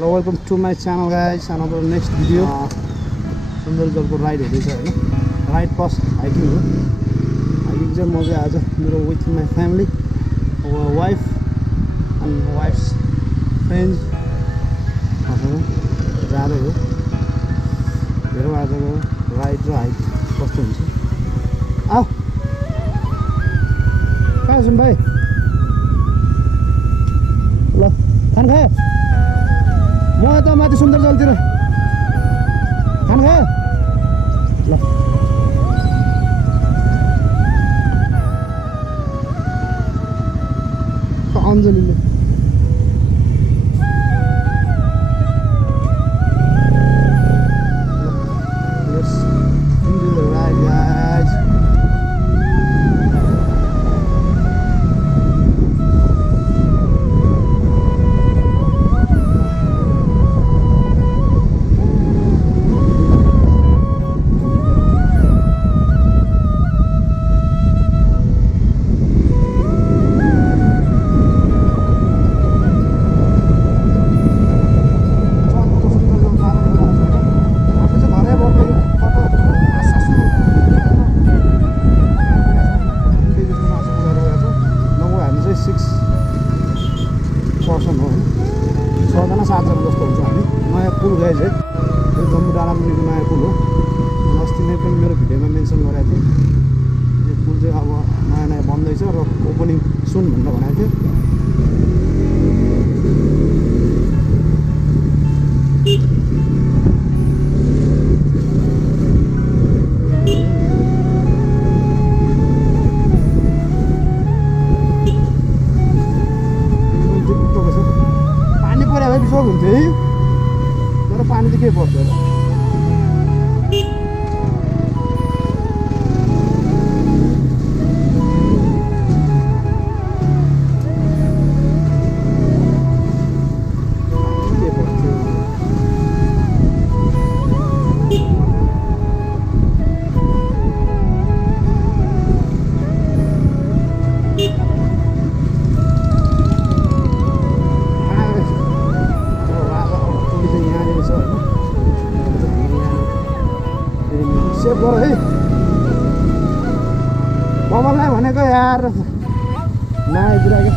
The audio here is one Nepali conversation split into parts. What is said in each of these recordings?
Hello, welcome to my channel guys. Another next video. सुन्दर जलको राइड हुँदैछ हैन. राइड प्लस हाइकिङ हो. हाइकिङ चाहिँ म चाहिँ आज मेरो with my family, wife and wife's friends जाँदै हो. हेरौँ आजको राइड र हाइक कस्तो हुन्छ. आऊ कहाँ छौँ भाइ? ल खान खायो? म यता माथि सुन्दर जलतिर. खान खायो? ल अञ्जलीले छजना 7जना जस्तो हुन्छ. हामी नयाँ पुल गएछ है. यो जम्मू डाँडा मुनिको नयाँ पुल हो. अस्ति नै पनि मेरो भिडियोमा मेन्सन गरेको थिएँ. यो पुल चाहिँ अब नयाँ नयाँ बन्दैछ र ओपनिङ सुन भनेर भनेको थियो. बिसोक हुन्थ्यो है, तर पानी चाहिँ के पर्छ र. सेभ गर है. बबललाई भनेको यार नआइपुऱ्यो.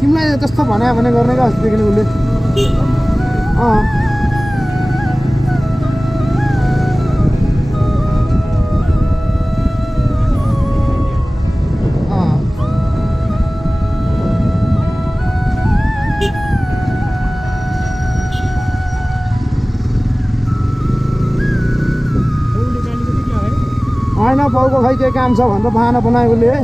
तिमीलाई त्यस्तो भने गर्ने क्या अस्तिदेखि उसले. होइन बाउको खै के काम छ भनेर बहाना बनायो उसले है.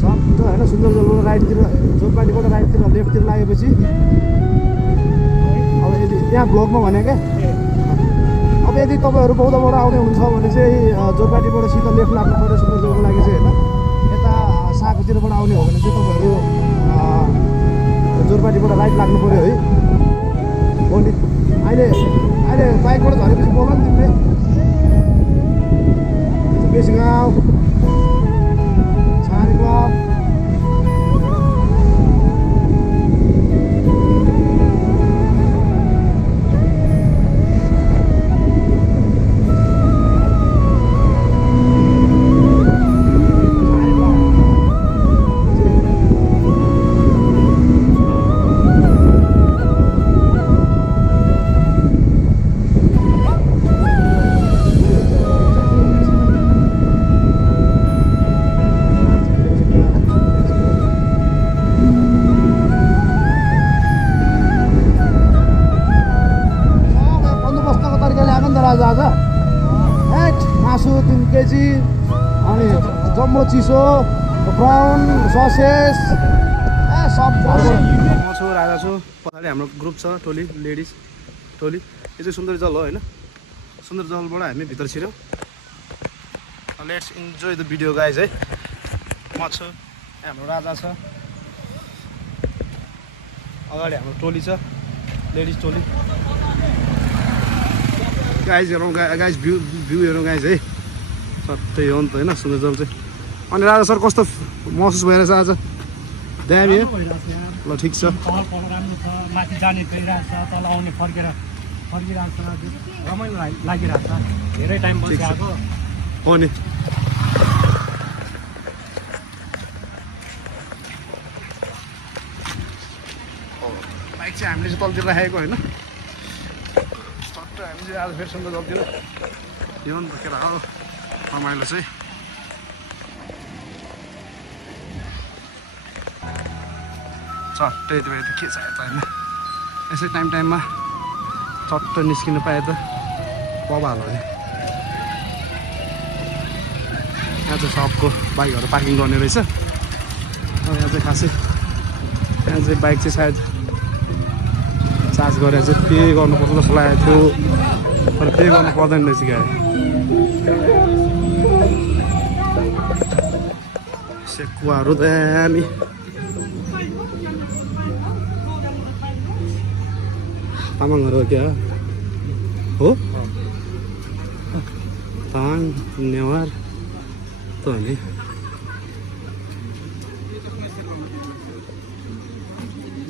सक्दो होइन सुन्दर जलको राइटतिर, जोरपाटीबाट राइटतिर लेफ्टतिर लागेपछि अब यदि त्यहाँ ब्लकमा भने क्या, अब यदि तपाईँहरू बौद्धबाट आउने हुन्छ भने चाहिँ जोरपाटीबाट सिधा लेफ्ट लाग्नु पऱ्यो सुन्दर जलको लागि चाहिँ होइन. साकोतिरबाट आउने हो भने चाहिँ तपाईँहरू जोरपाटीबाट राइट लाग्नु पऱ्यो है. भोलि अहिले बाइकबाट झरेपछि बोल नि तिमीले. बेसी गाउँ छाने क्लब आज मासु 3 केजी अनि जम्बो चिसो ब्राउन ससेस सब. म छु राजा छु. पछाडि हाम्रो ग्रुप छ, टोली लेडिज टोली. यो चाहिँ सुन्दर जल हो होइन. सुन्दर जलबाट हामी भित्र छिर्यौँ. Let's enjoy the video guys है. म छु, हाम्रो राजा छ. अगाडि हाम्रो टोली छ लेडिज टोली गाइज हेरौँ गाइज भ्यू हेरौँ गाइज है सट्टै हो नि त होइन सुन्दरजल चाहिँ अनि राजा सर कस्तो महसुस भइरहेछ आज दामी है ल ठिक छ माथि जाने गइरहेको छ तल आउने फर्किरहेको छ रमाइलो लागिरहेको छ धेरै टाइम बसिरहेको हो नि बाइक चाहिँ हामीले चाहिँ तलतिर राखेको होइन सट्टै हामी चाहिँ आज फेरि सुन्दर जलतिर यो नि त केटा हो रमाइलो चाहिँ चट्टै त्यो के चाहियो त होइन यसै टाइममा चट्ट निस्किनु पाए त बबाल हो नि यहाँ चाहिँ सबको बाइकहरू पार्किङ गर्ने रहेछ यहाँ चाहिँ खासै यहाँ चाहिँ बाइक चाहिँ सायद चार्ज गरेर चाहिँ पे गर्नुपर्छ जस्तो लागेको थियो तर पे गर्नु पर्दैन रहेछ क्या सेकुवाहरू दामी तामाङहरू क्या हो तामाङ नेवार त नि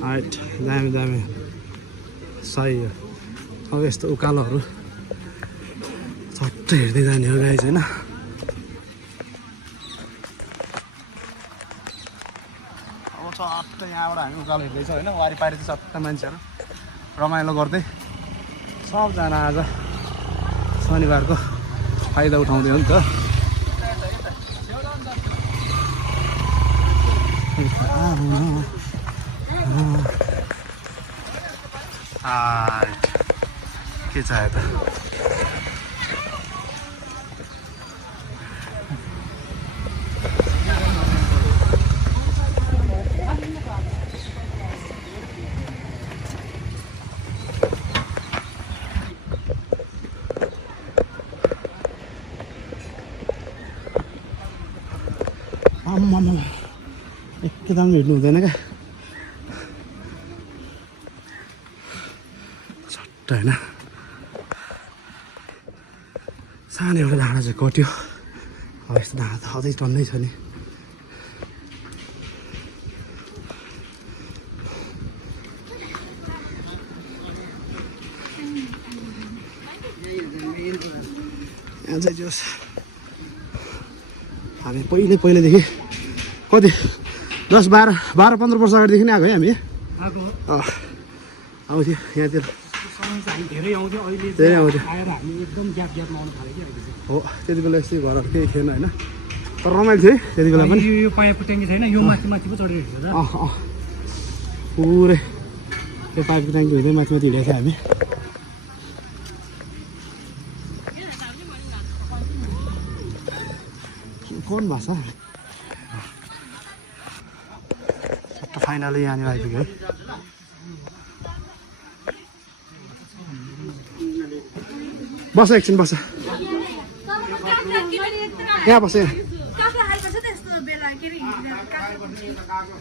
हाइट दामी सही हो अब यस्तो उकालोहरू छट्टै हेर्दै जाने हो गाइज होइन अब छट्टै यहाँबाट हामी उकालो हेर्दैछ होइन वारिपारि चाहिँ सट्टा मान्छेहरू रमाइलो गर्दै सबजना आज शनिबारको फाइदा उठाउँदै हो नि त के चाहियो त एकदम हिँड्नु हुँदैन क्या छट्ट होइन सानो एउटा डाँडा चाहिँ कट्यो अब यस्तो डाँडा त अझै टन्नै छ नि यहाँ चाहिँ जोस् हामी पहिल्यैदेखि कति 10-12-15 वर्ष अगाडिदेखि नै आएको है हामी आउँथ्यो यहाँतिर धेरै आउँथ्यो धेरै आउँथ्यो हामी एकदम ग्यापमा आउनु थाल्यो कि हो त्यति बेला यस्तै घरहरू केही थिएन होइन तर रमाइलो थियो है त्यति बेला पनि यो पाया ट्याङ्की छैन यो माथि पो चढिरहेको छ पुरै त्यो पाइपको ट्याङ्की हुँदै माथि हिँडेको थियो हामी कुन भाषा फाइनली यहाँनिर आइपुग्यो है बस एकछिन बस यहाँ बस यहाँ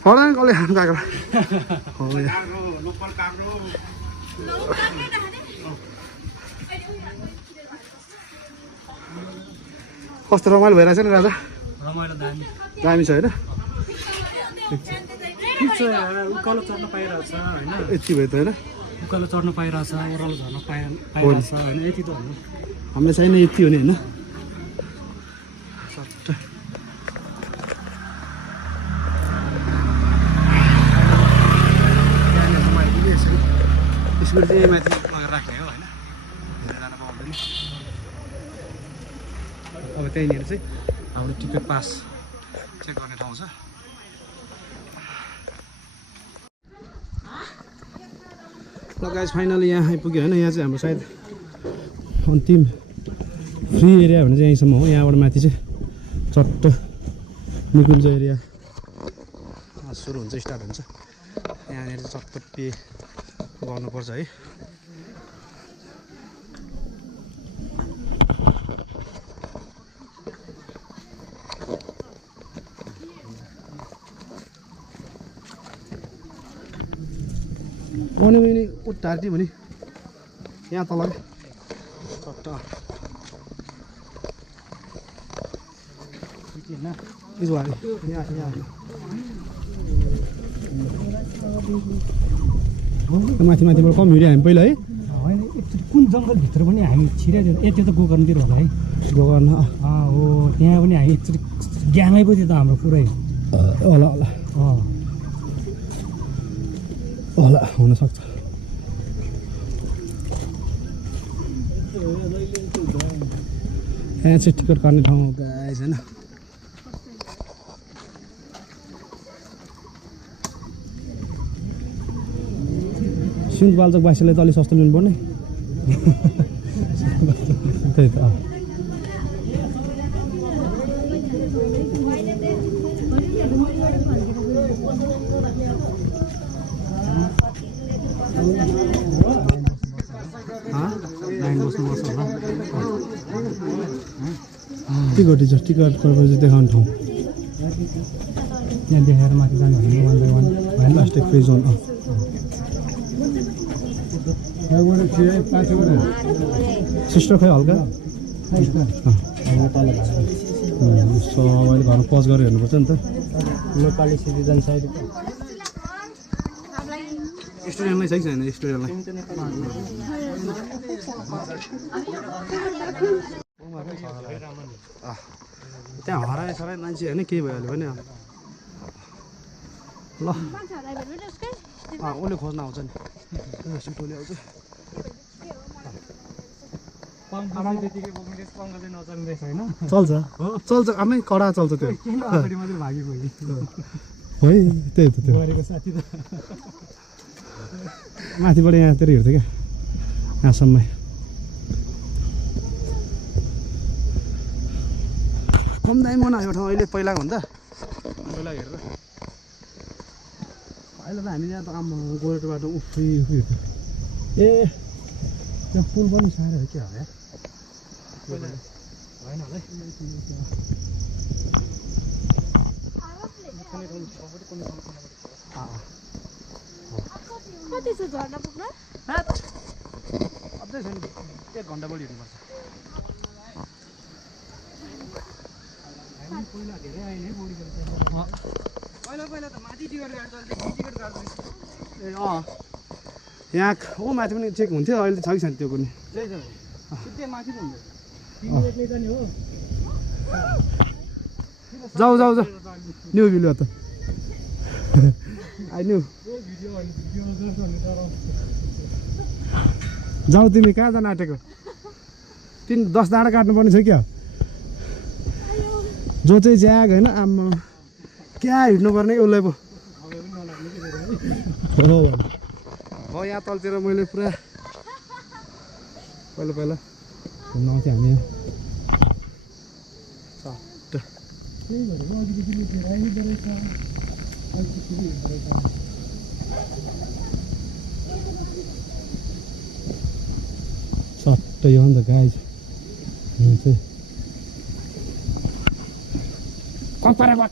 पर्दैन कसले खानु काँक्रा हो कस्तो रमाइलो भइरहेछ नि राजा दामी छ होइन उकालो चढ्न पाइरहेछ होइन यति भयो त होइन उकालो चढ्न पाइरहेछ ओह्रालो झर्न पाइरहेछ होइन यति त हो हामीलाई चाहिने यति हो नि होइन स्कुल चाहिँ माथि लगेर राख्ने हो होइन जान पाउँदैन अब त्यहीँनिर चाहिँ हाम्रो टिकट पास चेक गर्ने ठाउँ छ ल गाइस फाइनली यहाँ आइपुग्यो होइन यहाँ चाहिँ हाम्रो सायद अन्तिम फ्री एरिया भने चाहिँ यहीँसम्म हो यहाँबाट माथि चाहिँ चट्ट निकुञ्ज एरिया सुरु हुन्छ स्टार्ट हुन्छ यहाँनिर चाहिँ चटपट पे गर्नुपर्छ है आउने बहिनी उट्टार्टी भने यहाँ तल टट्ट माथि माथिबाट कम हिँड्यो हामी पहिला है होइन कुन जङ्गलभित्र पनि हामी छिराइदियो ए त्यो त गोकर्णतिर होला है गोकर्ण हो त्यहाँ पनि हामी एकचोटि ग्याङै पो थियो त हाम्रो पुरै होला होला होला हुनसक्छ यहाँ चाहिँ टिकट काट्ने ठाउँ गाइज होइन सिन्धुपाल्चोकवासीलाई त अलिक सस्तो लिनुपर्ने त्यही त टिकट गरेपछि देखाउने ठाउँ यहाँ देखाएर माथि जानु भने 1 by 1 plastic free John sister खै हल्का सबैले घरमा पज गरेर हेर्नुपर्छ नि त नेपाली सिटिजन साइड स्टुडेन्टलाई छ कि छैन स्टुडेन्टलाई त्यहाँ हराए सराए मान्छे होइन केही भइहाल्यो भने ल उसले खोज्न आउँछ नि सिटोले आउँछ चल्छ चल्छ आमै कडा चल्छ त्यो है त्यही त त्यो माथिबाट यहाँतिर हेर्थ्यो क्या यहाँसम्म कम दामी बनाएको ठाउँ अहिले पहिलाको भन्दा पहिला हेरेर अहिले त हामी यहाँ त आम्मा गोरेटो बाटो उफ्री ए त्यहाँ पुल पनि साह्रै हो क्या होला होइन होला कति छ झर्ना पुग्न अझै छ नि 1 घन्टा बढी हिँड्नुपर्छ पहिला धेरै आएन है बढी पहिला त माथि टिकट काट्छ अहिले टिकट काट्दैन ए यहाँ ऊ माथि पनि चेक हुन्थ्यो अहिले छ कि छैन त्यो पनि माथि पो हुन्छ जाने हो जाऊ जाऊ जाऊ न्यु भिडियो त आई न्यु जाऊ तिमी कहाँ जान आँटेको 10 डाँडा काट्नुपर्ने छ क्या जो चाहिँ ज्याग होइन आम्मा क्या हिँड्नुपर्ने उसलाई पो हो यहाँ तलतिर मैले पुरा पहिला घुम्न आउँथेँ हामी सट्टै हो नि त गाइज चाहिँ कपरेबाट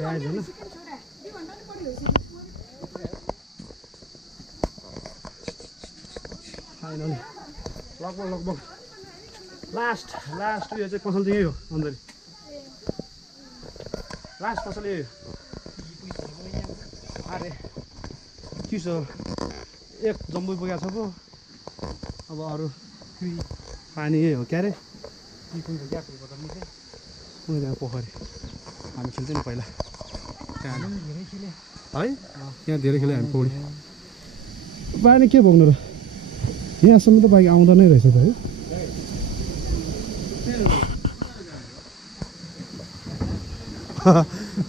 गाइज होइन फाइनल लगभग लास्ट उयो चाहिँ पसल चाहिँ यही हो अन्दरी लास्ट पसल यही हो अरे चिसो एक जम्बु पुगेको छ पो अब अरू पानी यही हो क्या अरे त्यहाँ पोखरी हामी खेल्थ्यौँ नि पहिला त्यहाँ है यहाँ धेरै खेल्यो हामी पौडी पानी के बोक्नु र यहाँसम्म त बाइक आउँदा नै रहेछ त है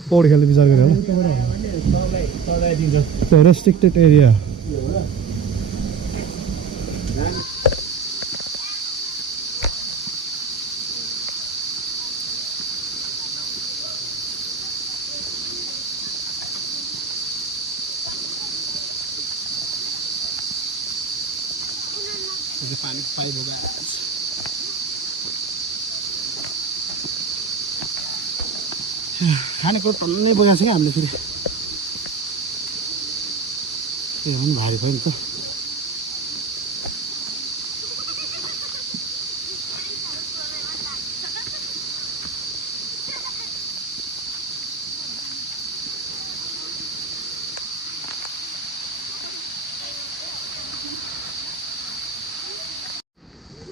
पौडी खेल्ने विचार गऱ्यो होला रेस्ट्रिक्टेड एरिया पानीको पाइप हो गएर खानेकुरो टन्नै बोकेको छ क्या हामीले फेरि त्यही हो नि भारी भयो नि त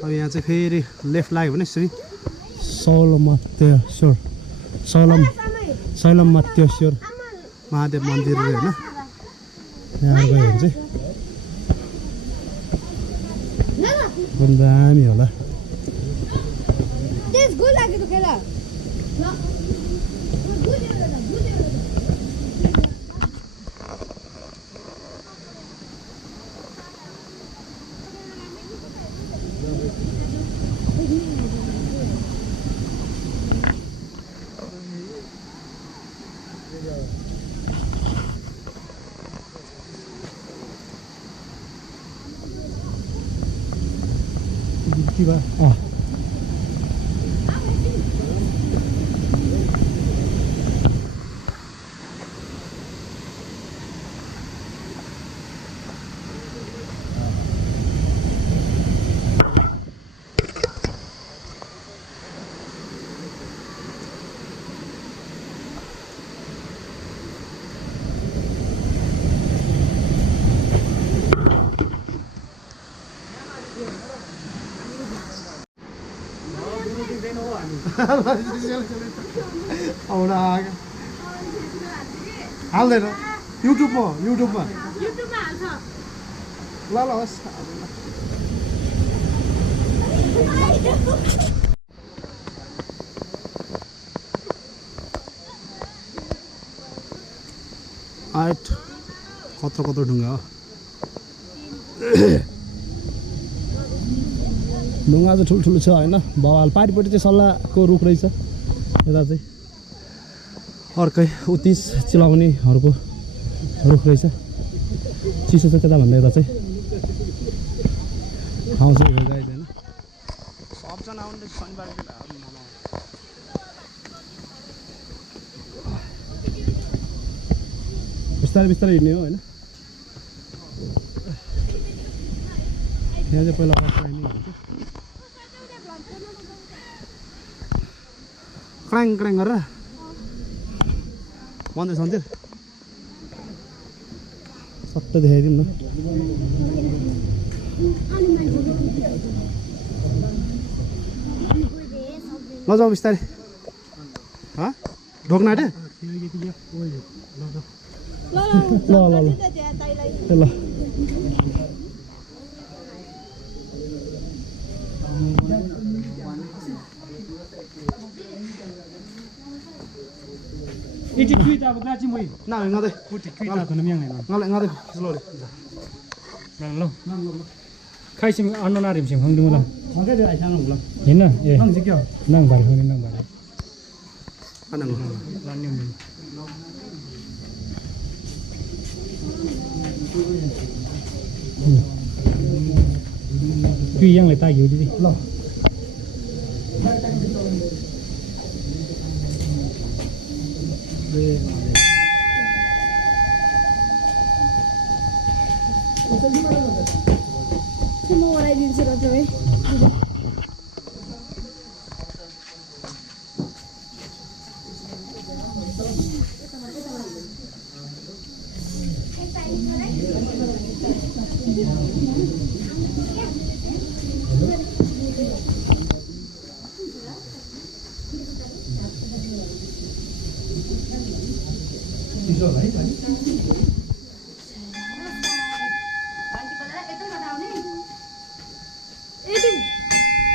अब यहाँ चाहिँ फेरि लेफ्ट लाग्यो भने श्री सैलमत्येश्वर महादेव मन्दिर होइन यहाँ गयो भने चाहिँ पनि दामी होला हाल्दैन युट्युबमा ल होस् आइट कत्रो ढुङ्गा हो ढुङ्गा चाहिँ ठुल्ठुलो छ होइन बवाल पारिपट्टि चाहिँ सल्लाहको रुख रहेछ यता चाहिँ अर्कै उत्तिस चिलाउनेहरूको रुख रहेछ चिसो छ त्यताभन्दा यता चाहिँ ठाउँ चाहिँ गाइदैन सबजना आउने शनिबार बिस्तारै हिँड्ने हो होइन यहाँ चाहिँ पहिला क्राङ गरेर मन्दिर सन्दिर सट्ट देखाइदिउँ न लजाऊ बिस्तारै ढोक्न आँट्यो ल Itu kuit apa gaji moi? Nah, ngade. Putih kuit apa namanya yang Ngale slowly. Nang lo. Kai sim anu narim sim hang dimana? Ngade dia aisyah nang ulang. Ina, eh. Nang sikyo. Nang bar honi nang bar. Anang. Lanyum. Kuit yang letak yo di. Lo. Semua orang di sini tu,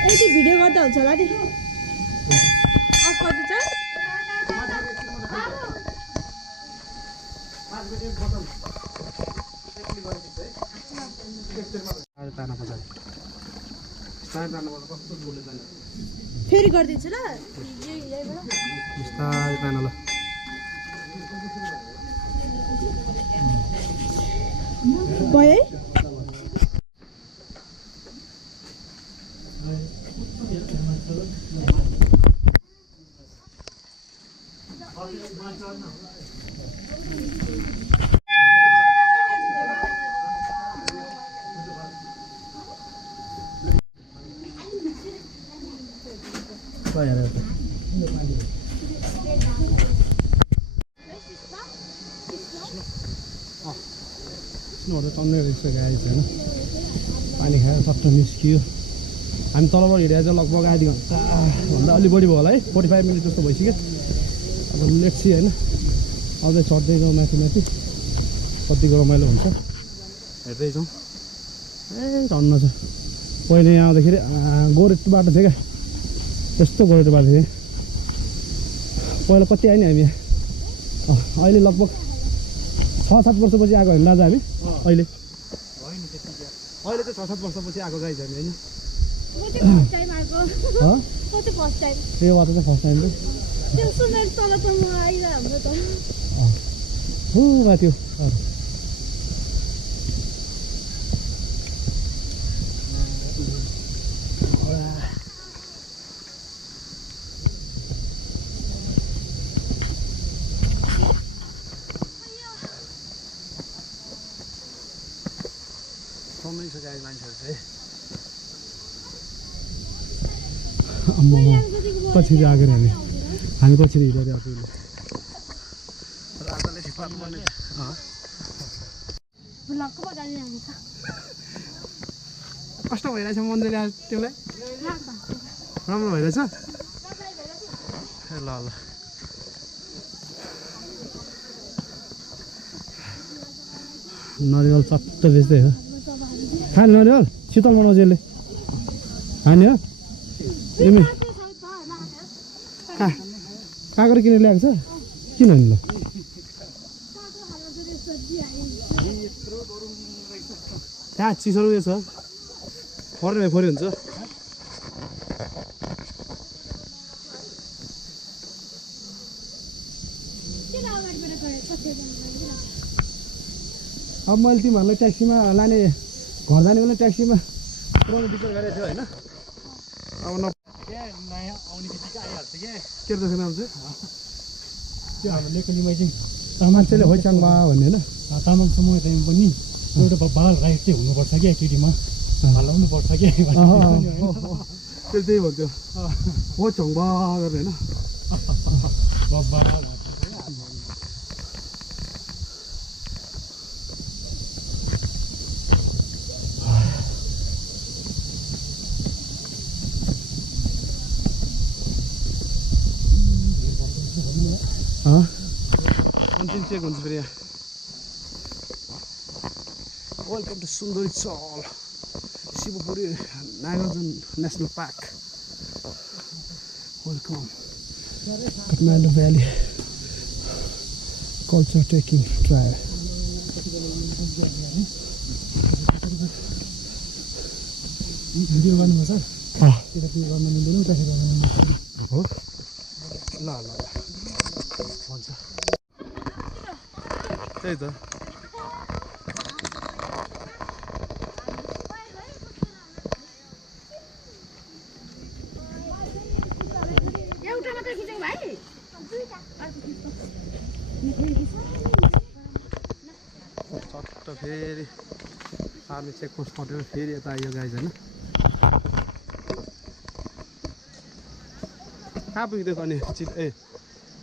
Itu video kau tahu salah di. Apa tu cak? फेरि गर्दिन्छु ल यहीबाट बिस्तारै तान ल भयो स्नोहरू टन्नै रहेछ गाइस होइन पानी खाएर सट्ट निस्कियो हामी तलबाट हिँडेर चाहिँ लगभग आधी घन्टाभन्दा अलि बढी भयो होला है 45 मिनट जस्तो भइसक्यो अब लेट्सी होइन अझै चढ्दै जाउँ माथि माथि कतिको रमाइलो हुन्छ हेर्दै जाउँ ए टन्न छ पहिले यहाँ आउँदाखेरि गोरेटो बाटो थियो क्या यस्तो गोरेटो बाटो थियो पहिला कति आयो नि हामी यहाँ अहिले लगभग 6-7 वर्षपछि आएको होइन दाजु हामी अहिले चाहिँ 6-7 वर्षपछि आएको गाइज हामी होइन ए वाता चाहिँ फर्स्ट टाइम हो त्यो सँगै छ गाई मान्छेहरू चाहिँ पछि आएको हामी पछि हिँडेर आएको कस्तो भइरहेछ मन्दिर त्यसलाई राम्रो भइरहेछ ए ल ल नरिवल चट्ट बेच्दै हो खाने नरिवल शीतल बनाउँछ यसले खाने हो तिमी काँक्रो किनेर ल्याएको छ किन नि ल त्यहाँ चिसो उयो छ फर्ने फोरी हुन्छ अब मैले तिमीहरूलाई ट्याक्सीमा लाने घर जाने बेला ट्याक्सीमा पुऱ्याउनु विचार गरेको थियो होइन अब न के रहेछ नाम चाहिँ त्यो हाम्रो लेखलीमा चाहिँ मान्छेले होइचाङमा भन्ने होइन तामाङ समुदायमा पनि एउटा बाल राइट चाहिँ हुनुपर्छ क्या केटीमा हल्लाउनु पर्छ क्या त्यही भन्थ्यो हो चङ्बा गरेर होइन अन्तिम चेक हुन्छ फेरि यहाँ welcome to Sundarijal Shivapuri Nagarjun national park welcome Kathmandu valley culture trekking trail video गर्नुभयो सर त्यो गर्न मिल्दैन उता हो ल ल हुन्छ त्यही त चट्ट फेरि आर्मी चेकपोस्ट कटेर फेरि यता आइयो गाइज होइन कहाँ पुगिदिएको अनि ए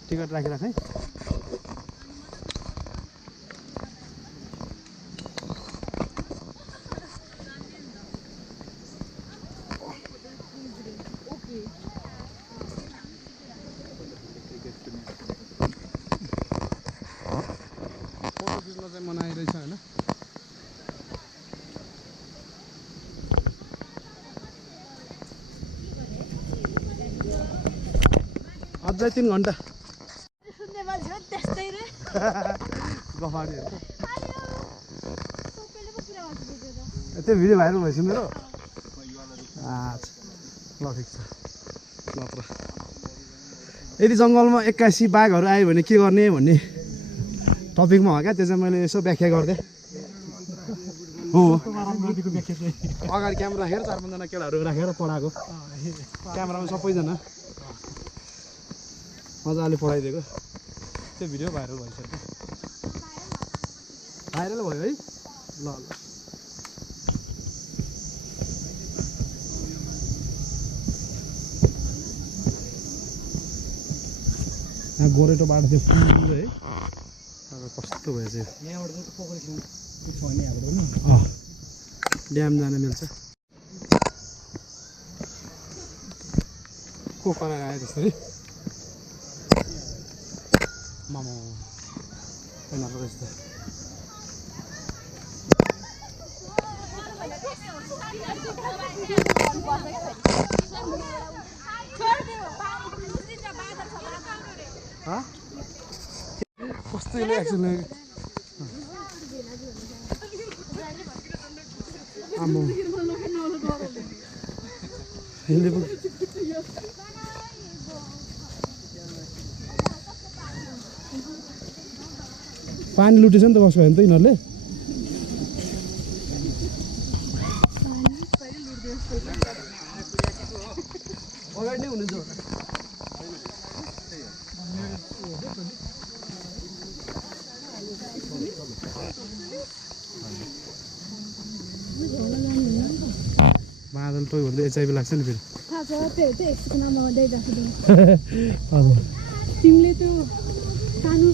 टिकट राखिराख है फोटो खिच्न चाहिँ मनाइरहेछ होइन अझै 3 घन्टा गफाडीहरू त्यो भिडियो भाइरल भएछ मेरो ल ठिक छ नत्र यदि जङ्गलमा 81 बाघहरू आयो भने के गर्ने भन्ने टपिकमा हो क्या त्यो चाहिँ मैले यसो व्याख्या गरिदिएँ हो अगाडि क्यामेरा राखेर 4-5 जना केटाहरू राखेर पढाएको क्यामेरामा सबैजना मजाले पढाइदिएको त्यो भिडियो भाइरल भइसक्यो भाइरल भयो है ल ल यहाँ गोरेटो बाटो थियो पुरै है कस्तो भएछ यो यहाँबाट चाहिँ पोखरी छेउ छ भने हाम्रो नि ड्याम जान मिल्छ को कराएर आयो त्यसरी मामा उनीहरूको यस्तो कस्तो एक्सन आम्मो पानी लुटेछ नि त बस्यो भने त यिनीहरूले अगाडि नै हुनुहुन्छ बादल टोय भन्दै एचआइभी लाग्छ नि फेरि थाहा छ त्यो चाहिँ एकछिन नाममा दिइराख्छु हजुर तिमीले त्यो सानो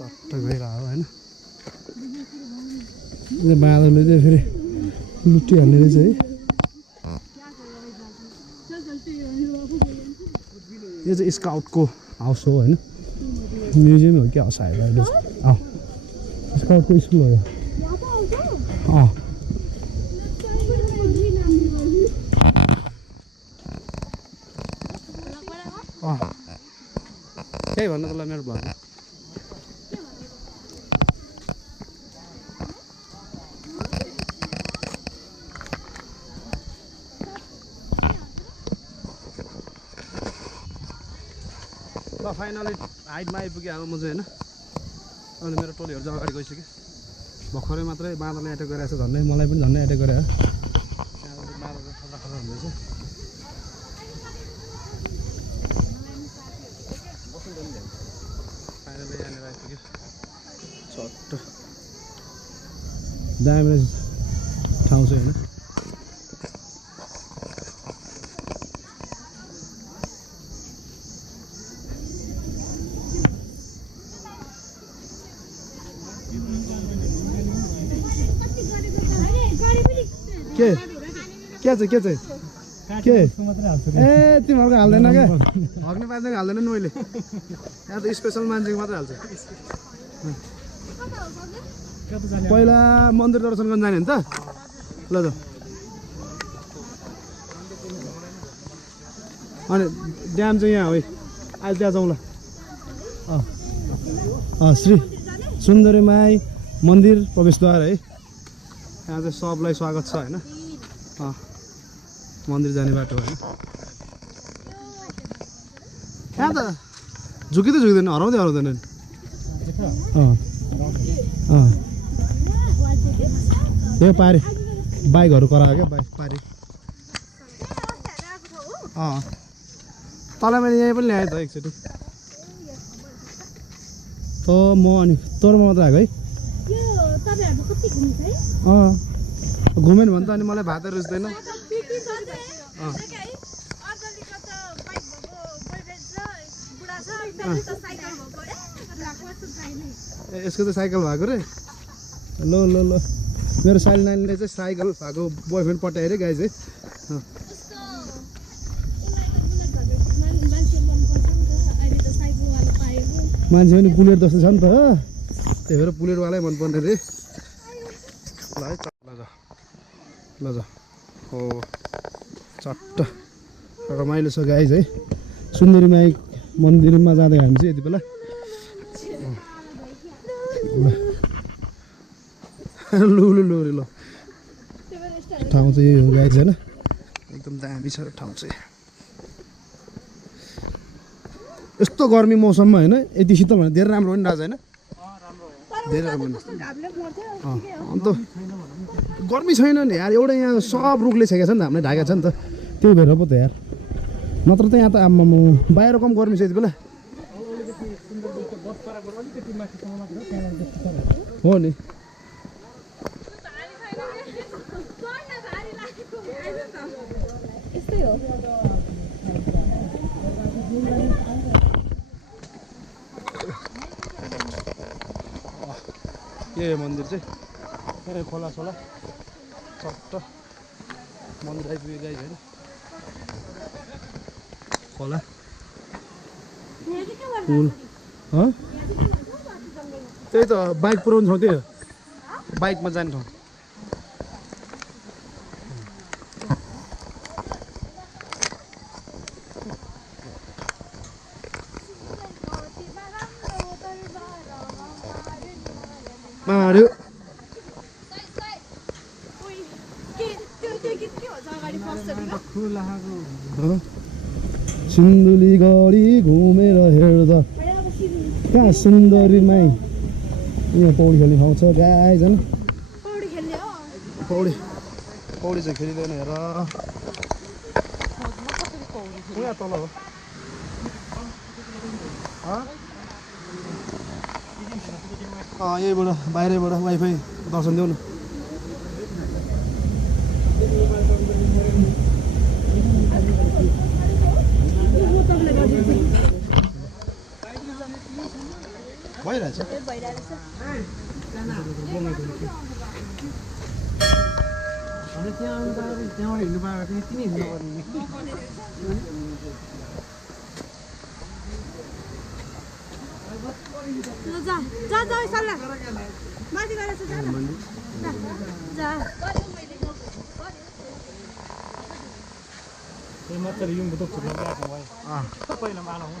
चट्ट गइरहेको होइन बादलले चाहिँ फेरि लुटिहाल्ने रहेछ है यो चाहिँ स्काउटको हाउस हो होइन म्युजियम हो क्या सायद अहिले स्काउटको स्कुल हो यो केही भन्नु त ल मेरो भन ल फाइनली हाइटमा आइपुगेँ अब म चाहिँ होइन अनि मेरो टोलीहरू चाहिँ अगाडि गइसक्यो भर्खरै मात्रै बाँदरले एट्याक गरिरहेको छ झन्डै मलाई पनि झन्डै एट्याक गरे बाँदर खतरा खतरा हुँदैछ फाइनली यहाँनिर आइपुग्यो चट्ट दामी ठाउँ चाहिँ होइन के चाहिँ के चाहिँ के ए तिमीहरूको हाल्दैन क्या हग्ने पाइँदैन हाल्दैन नि मैले यहाँ त स्पेसल मान्छेको मात्रै हाल्छ पहिला मन्दिर दर्शन गर्न जाने नि त ल त अनि ड्याम चाहिँ यहाँ हो है अहिले त्यहाँ जाउँ ल श्री सुन्दरी माई मन्दिर प्रवेशद्वार है यहाँ चाहिँ सबलाई स्वागत छ होइन मन्दिर जाने बाटो होइन यहाँ त झुकी त झुक्दैन हराउँदै हराउँदैन नि यो पारे बाइकहरू करायो क्या बाइक पारे तँलाई मैले यहीँ पनि ल्याएँ त एकचोटि त म अनि तोरमा मात्र आएको है घुमेन भने त अनि मलाई भातहरू रुच्दैन यसको त साइकल भएको रे ल ल ल मेरो साइल नानीले चाहिँ साइकल भएको बोयफ्रेन्ड पठायो अरे गाई चाहिँ मान्छे पनि बुलेट जस्तो छ नि त त्यही भएर बुलेटवालै मनपर्ने रे ल है ल जा हो चट्ट रमाइलो छ गाइज है सुन्दरी माई मन्दिरमा जाँदै हामी चाहिँ यति बेला लु लु लु ल ठाउँ चाहिँ यही हो गाइज होइन एकदम दामी छ ठाउँ चाहिँ यस्तो गर्मी मौसममा होइन यति शीतल भने धेरै राम्रो हो नि राजा होइन धेरै राम्रो अन्त गर्मी छैन नि यार एउटा यहाँ सब रुखले छेकेको छ नि त हामीले ढाकेको छ नि त त्यही भएर पो त यार नत्र त यहाँ त आम्मामा बाहिर कम गर्मी छ यति बेला हो नि हो यो मन्दिर चाहिँ धेरै खोला सोला चट्ट मन्दिर आइपुग्यो गाइज होइन खोला पुल त्यही त बाइक पुऱ्याउने ठाउँ त्यही हो बाइकमा जाने ठाउँ मार्यो सिन्धुली गढी घुमेर हेर्दा कहाँ सुन्दरीमाई यहाँ पौडी खेल्ने ठाउँ छ गाइज होइन पौडी पौडी चाहिँ खेलिँदैन हेर यहाँ तल हो यहीबाट बाहिरैबाट वाइफाई दर्शन देऊ न भइरहेछ त्यहाँबाट हिँड्नु पाएको थिएँ यति नै हिँड्नु पर्ने जा जा जा सल्लाह माथि गएर जा जा मात्र यो बुटो फुट्न गएको भयो पहिला माला हो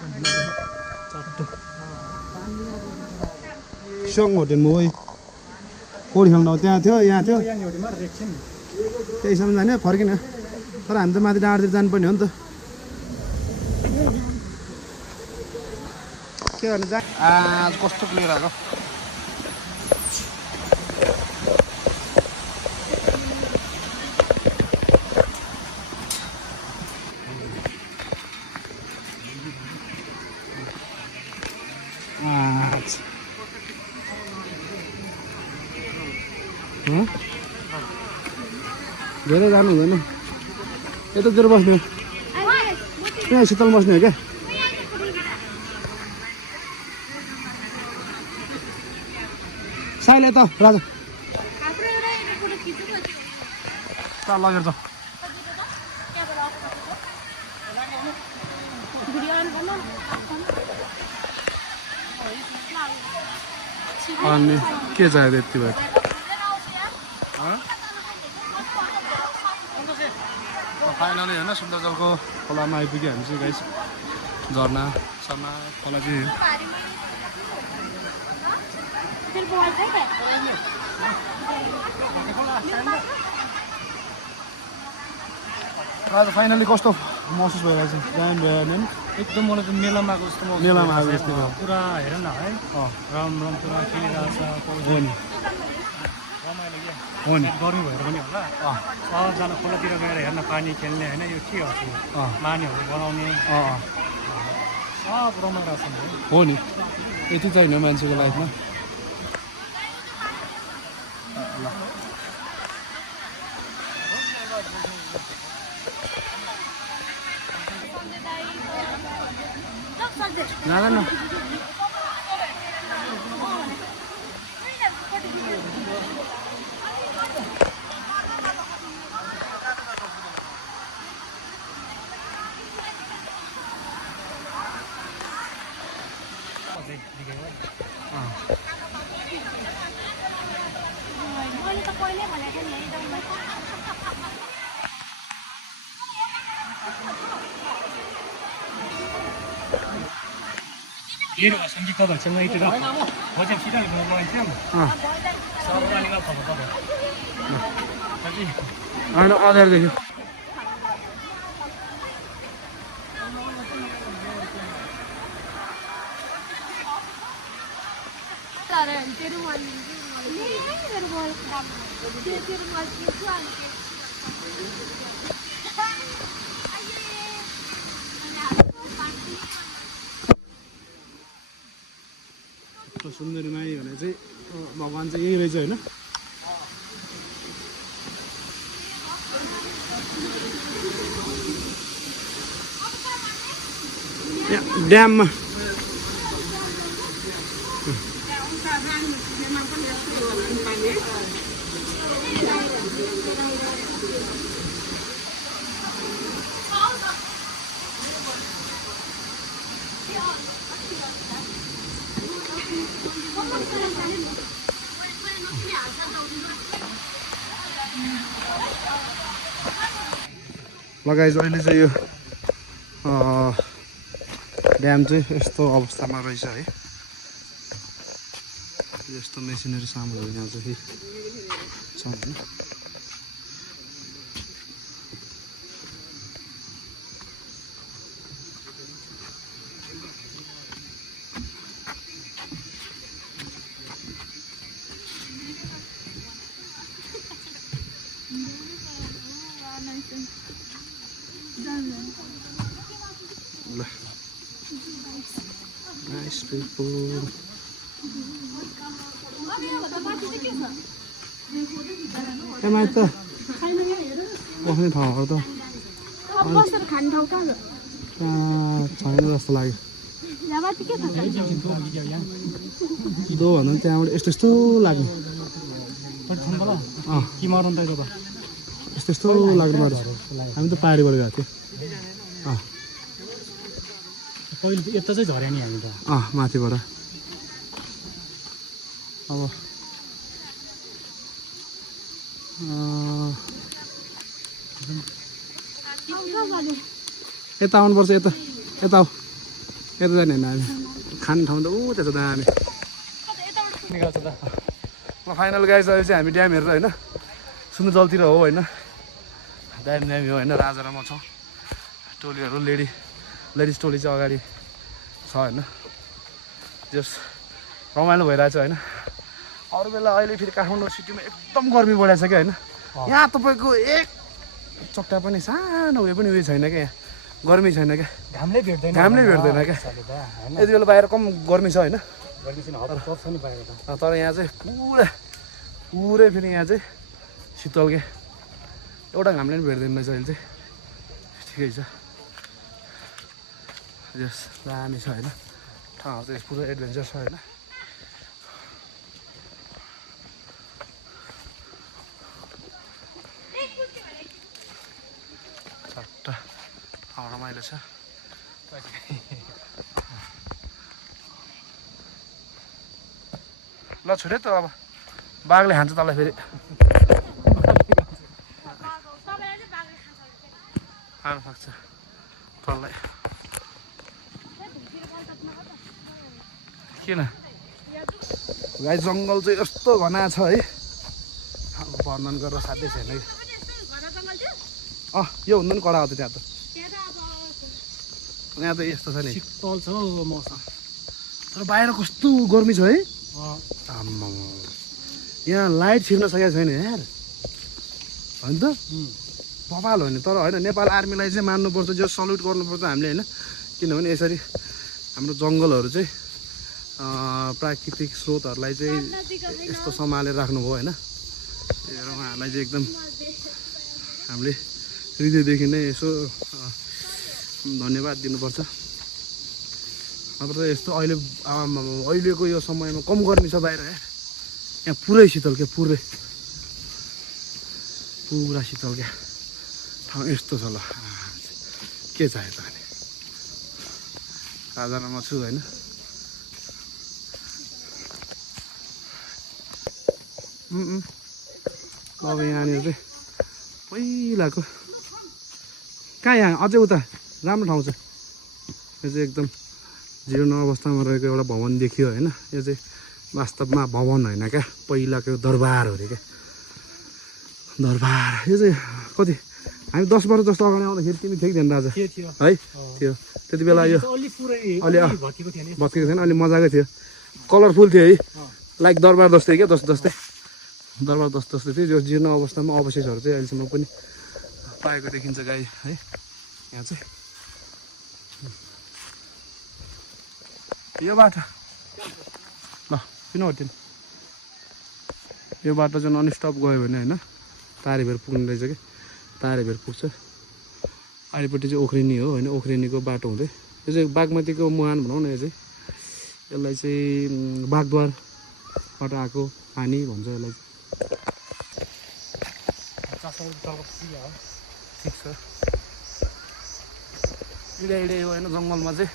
चट्टो सङ होटेलमा गयो पौडी खेल्न त्यहाँ थियो यहाँ थियो त्यहीसम्म जाने फर्किन तर हामी त माथि डाँडातिर जानुपर्ने हो नि त के गर्नु जा आज कस्तो क्लियर आएको धेरै जानु हुँदैन यतातिर बस्ने त्यहाँ शीतल बस्ने हो क्या साइले त राजा चाल लगेर त अनि के चाहियो यति भयो फाइनली होइन सुन्दरजलको खोलामा आइपुग्यो हामी चाहिँ गाइस झर्ना सर्ना खोला चाहिँ आज फाइनली कस्तो महसुस भइरहेको छ बिहान भयो नि एकदम मलाई त मेलामा आएको जस्तो मेलामा आएको जस्तो पुरा हेर न है राम राम पुरा खेलिरहेको छ हो नि रमाइलो क्या हो नि गर्मी भएर पनि होला जान खोलातिर गएर हेर्न पानी खेल्ने होइन यो के हो नानीहरू बनाउने सब रमाइलो छ हो नि यति चाहिने मान्छेको लाइफमा जाँदैन मैले त पहिले भनेको नि एकदम Ieri ho sentito dal c'è mai tirato. Oggi è uscita che non lo insieme. Stavo arrivando a fare. Così. होइन अधारदेखि सुन्दरी माई भने चाहिँ भगवान् चाहिँ यही रहेछ होइन यहाँ ड्याममा लगाइज अहिले चाहिँ यो ड्याम चाहिँ यस्तो अवस्थामा रहेछ है यस्तो मेसिनरी सामानहरू यहाँ चाहिँ छ होइन ल नाइस पिपल एमा त बस्ने ठाउँहरू त बसेर खाने ठाउँ कहाँ छ छैन जस्तो लाग्यो दो भन्दा पनि त्यहाँबाट यस्तो यस्तो लाग्यो कि मरौँ त यस्तो यस्तो लाग्नु पर्छ हामी त पाहाडीबाट गएको थियो पहिले यता चाहिँ झर्यो नि हामी त माथिबाट अब यता आउनुपर्छ यता यता आऊ यता जाने होइन हामी खाने ठाउँ त त्यसो दामी फाइनल गाइज अहिले चाहिँ हामी ड्याम हेरेर होइन सुन्दरजलतिर हो होइन दामी दामी हो होइन राजा र म छौँ टोलीहरू लेडिज टोली चाहिँ अगाडि छ होइन जस रमाइलो भइरहेछ होइन अरू बेला अहिले फेरि काठमाडौँ सिटीमा एकदम गर्मी बढाएको छ क्या होइन यहाँ तपाईँको एक चट्टा पनि सानो उयो पनि उयो छैन क्या यहाँ गर्मी छैन क्या घामले भेट्दैन क्या यति बेला बाहिर कम गर्मी छ होइन तर यहाँ चाहिँ पुरै फेरि यहाँ चाहिँ शीतल क्या एउटा घामले पनि भेट्दैन रहेछ अहिले चाहिँ ठिकै छ यस दामी छ होइन ठाउँहरू चाहिँ पुरो एडभेन्चर छ होइन चट्टा रमाइलो छ ल छुट्यो त अब बाघले खान्छ तँलाई फेरि खानु सक्छ तँलाई किन गाई जङ्गल चाहिँ यस्तो घना छ है अब वर्णन गरेर साध्यै छैन कि यो हुनु नि कडा हो त त्यहाँ त यहाँ त यस्तो छ नि शीतल छ मौसम तर बाहिर कस्तो गर्मी छ है यहाँ लाइट छिर्न सकेको छैन यार होइन त बवाल हो नि तर होइन नेपाल आर्मीलाई चाहिँ मान्नुपर्छ जो सल्युट गर्नुपर्छ हामीले होइन किनभने यसरी हाम्रो जङ्गलहरू चाहिँ प्राकृतिक स्रोतहरूलाई चाहिँ यस्तो सम्हालेर राख्नुभयो होइन उहाँहरूलाई चाहिँ एकदम हामीले हृदयदेखि नै यसो धन्यवाद दिनुपर्छ नत्र त यस्तो अहिलेको यो समयमा कम गर्मी छ बाहिर यहाँ पुरै शीतल क्या पुरा शीतल क्या ठाउँ यस्तो छ ल के चाहियो त अनि राजामा छु होइन अब यहाँनिर चाहिँ पहिलाको कहाँ यहाँ अझै उता राम्रो ठाउँ छ यो चाहिँ एकदम जीर्ण अवस्थामा रहेको एउटा भवन देखियो होइन यो चाहिँ वास्तवमा भवन होइन क्या पहिलाको दरबार हो अरे क्या दरबार यो चाहिँ कति हामी 10 वर्ष जस्तो अगाडि आउँदाखेरि तिमी थियौ कि राजा है थियो त्यति बेला यो अलि भत्केको थिएन अलि मजाकै थियो कलरफुल थियो है लाइक दरबार जस्तै क्या जस्तै दरबार जस्तै थियो यो जीर्ण अवस्थामा अवशेषहरू चाहिँ अहिलेसम्म पनि पाएको देखिन्छ गाई है यहाँ चाहिँ यो बाटो ल किन हट्यो यो बाटो चाहिँ ननस्टप गयो भने होइन तारेभेर पुग्ने रहेछ कि तारेभेर पुग्छ अहिलेपट्टि चाहिँ ओख्रेनी हो होइन ओख्रेनीको बाटो हुँदै यो चाहिँ बागमतीको मुहान भनौँ न। यो चाहिँ यसलाई चाहिँ बागद्वारबाट आएको पानी भन्छ यसलाई। ठिक छ इडे होइन जङ्गलमा चाहिँ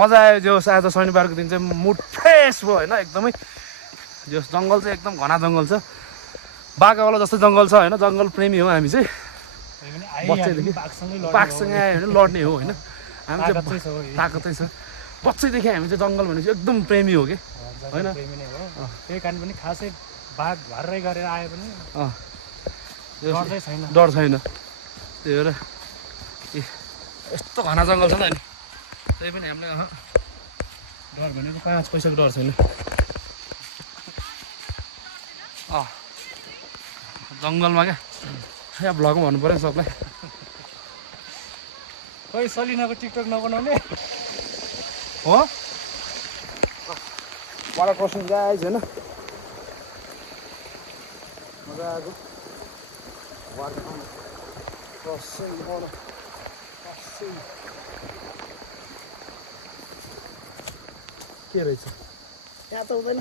मजा आयो। जो आज शनिबारको दिन चाहिँ मुड फ्रेस भयो होइन एकदमै। जो जङ्गल चाहिँ एकदम घना जङ्गल छ, बाघावाला जस्तो जङ्गल छ होइन। जङ्गल प्रेमी हो हामी चाहिँ, बच्चैदेखि बाघसँग आयो भने लड्ने हो होइन। हामी चाहिँ ताकतै छ बच्चैदेखि हामी चाहिँ जङ्गल भनेपछि एकदम प्रेमी हो कि होइन। त्यही कारण पनि खासै बाघ भर्रै गरेर आए पनि डर छैन। त्यही भएर यस्तो घना जङ्गल छ नि अहिले, त्यही पनि हामीले डर भनेको 5 पैसाको डर छैन। जङ्गलमा क्या यहाँ भ्लग भन्नु पऱ्यो सबलाई। खोइ सलिनाको टिकटक नबनाउने हो वाटर क्रसिङ गाइज होइन, मजा आएको वाटर क्रसिङ के रहेछ यहाँ त हुँदैन।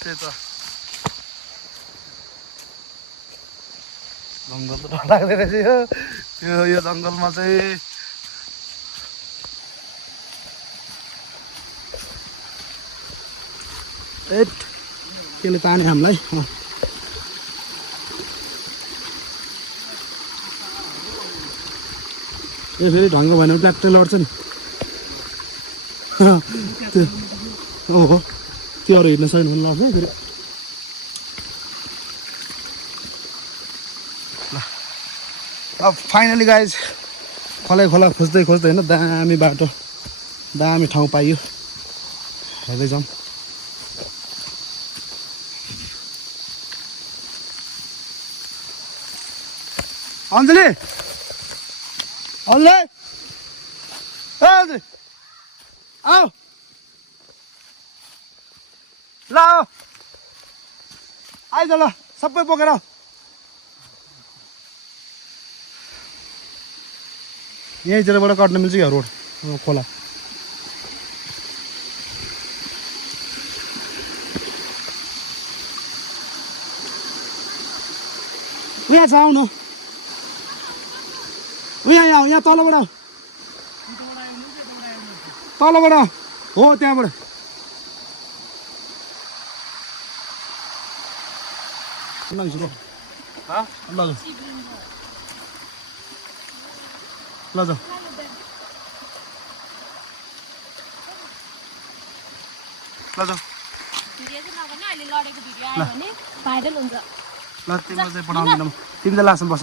त्यही त जङ्गल त डर लाग्दै रहेछ यो जङ्गलमा चाहिँ। केले ताने हामीलाई। यो फेरि ढङ्ग भएन भने ट्याक्कै लड्छ नि। त्यो ओहो त्यो अरू हिँड्न छैन भने लड्छ है फेरि। अब फाइनली गाइज खोला खोज्दै होइन दामी बाटो दामी ठाउँ पाइयो। हेर्दै जाउँ। अञ्जली अञ्जली अञ्जली आऊ ल आइज ल सबै बोकेर आऊ। यहीँतिरबाट काट्न मिल्छ क्या रोड खोला। यहाँ छ आउनु यहाँ तलबाट हो त्यहाँबाट ल जाऊ ल तिमीलाई चाहिँ पठाउँदैन तिमी त लास्टमा बस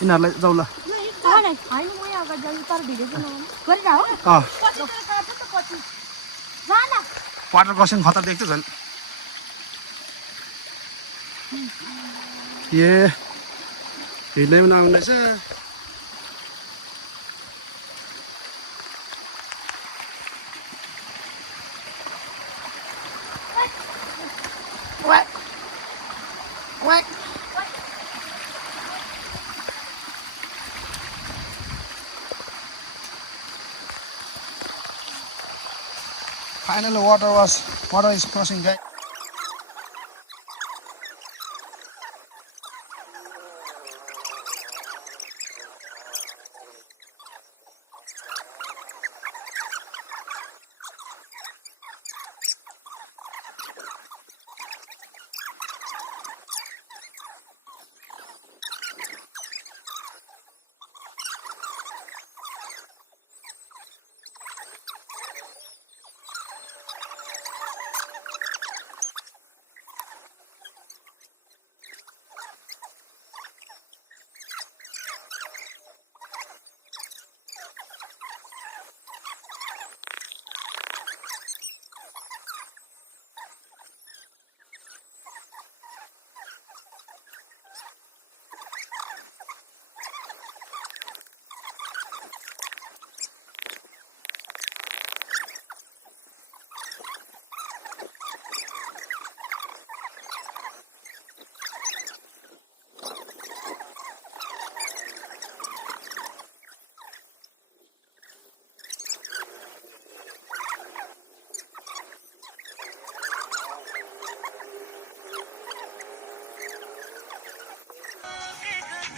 यिनीहरूलाई जाऊ ल। वाटर क्रसिङ खतरा देख्छ झन्। ए हिँड्दै पनि आउँदैछ। Finally, water is crossing, guys.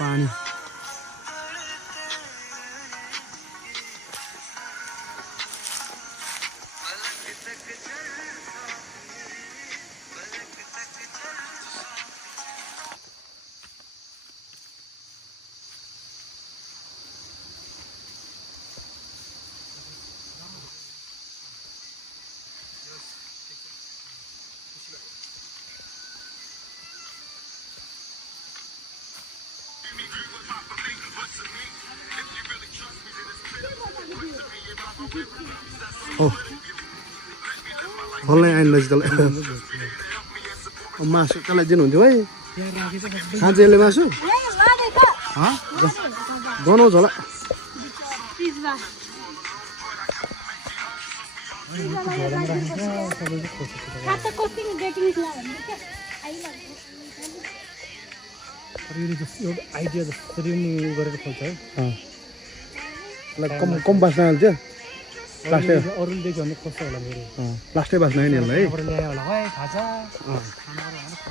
पानी फल्नै आइन रहेछ त्यसलाई मासु त्यसलाई दिनुहुन्थ्यो है खान्छ यसले मासु गनाउँछ होला आइडिया जसरी नि गरेर खोल्छ है कम बाँच्न हाल्थ्यो अरूले देख्यो भने कस्तो होला मेरो लास्टै बाँच्न नि यसलाई है ल्यायो होला है थाहा छ